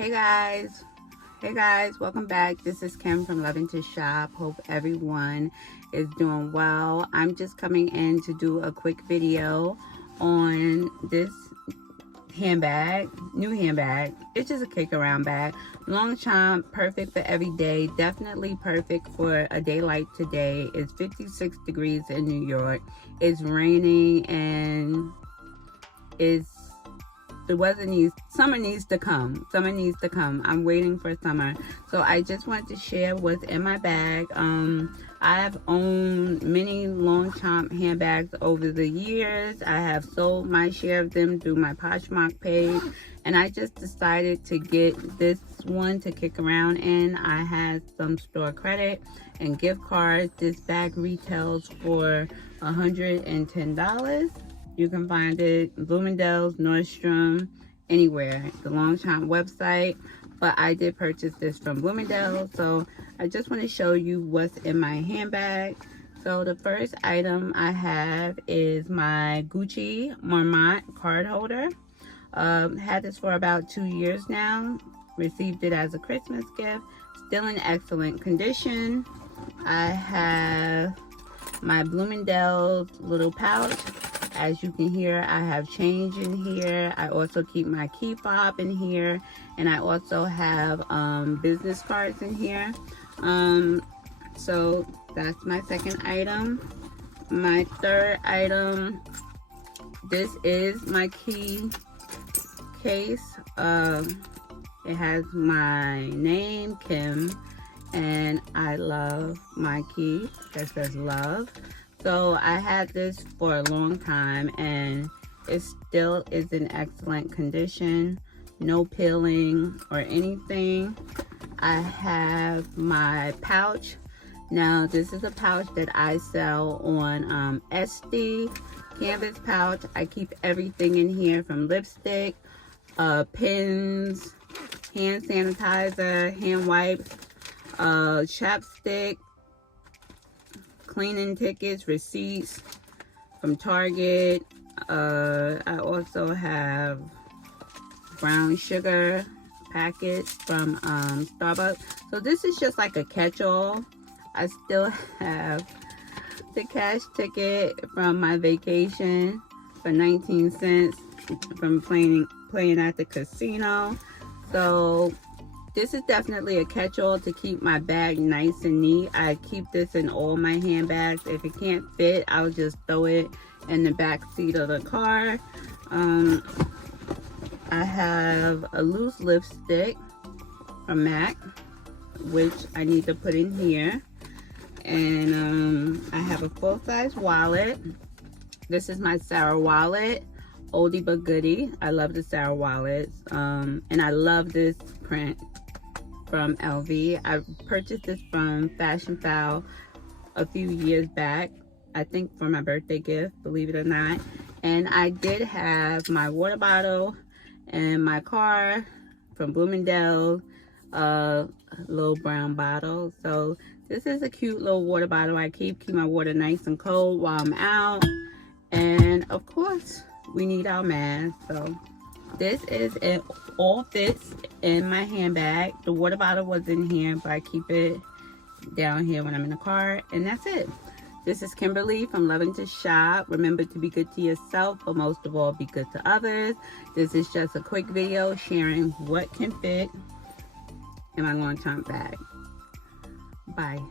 Hey guys, welcome back. This is Kim from Loving to Shop. Hope everyone is doing well. I'm just coming in to do a quick video on this handbag, new handbag. It's just a kick around bag. Longchamp, perfect for every day. Definitely perfect for a day like today. It's 56 degrees in New York. It's raining and the weather summer needs to come. Summer needs to come. I'm waiting for summer. So I just wanted to share what's in my bag. I've owned many Longchamp handbags over the years. I have sold my share of them through my Poshmark page. And I just decided to get this one to kick around in. I had some store credit and gift cards. This bag retails for $110. You can find it Bloomingdale's, Nordstrom, anywhere, the Longchamp website. But I did purchase this from Bloomingdale's, so I just want to show you what's in my handbag. So the first item I have is my Gucci Marmont card holder. Had this for about 2 years now. Received it as a Christmas gift. Still in excellent condition. I have my Bloomingdale's little pouch. As you can hear, I have change in here. I also keep my key fob in here, and I also have business cards in here. So that's my second item. My third item, this is my key case. It has my name, Kim, and I love my key that says love. So I had this for a long time and it still is in excellent condition. No peeling or anything. I have my pouch. Now this is a pouch that I sell on SD canvas pouch. I keep everything in here from lipstick, pins, hand sanitizer, hand wipes, chapstick, cleaning tickets, receipts from Target. I also have brown sugar packets from Starbucks. So this is just like a catch-all. I still have the cash ticket from my vacation for 19 cents from playing at the casino. So this is definitely a catch-all to keep my bag nice and neat. I keep this in all my handbags. If it can't fit, I'll just throw it in the back seat of the car. I have a loose lipstick from MAC, which I need to put in here. And I have a full-size wallet. This is my Sarah wallet, oldie but goodie. I love the Sarah wallets. And I love this print from LV. I purchased this from FASHIONPHILE a few years back, I think for my birthday gift, believe it or not. And I did have my water bottle and my car from Bloomingdale's, little brown bottle. So this is a cute little water bottle I keep my water nice and cold while I'm out. And of course we need our mask. So this is it. All fits in my handbag. The water bottle was in here, but I keep it down here when I'm in the car, and that's it. This is Kimberly from Loving to Shop. Remember to be good to yourself, but most of all, be good to others. This is just a quick video sharing what can fit in my Longchamp bag. Bye.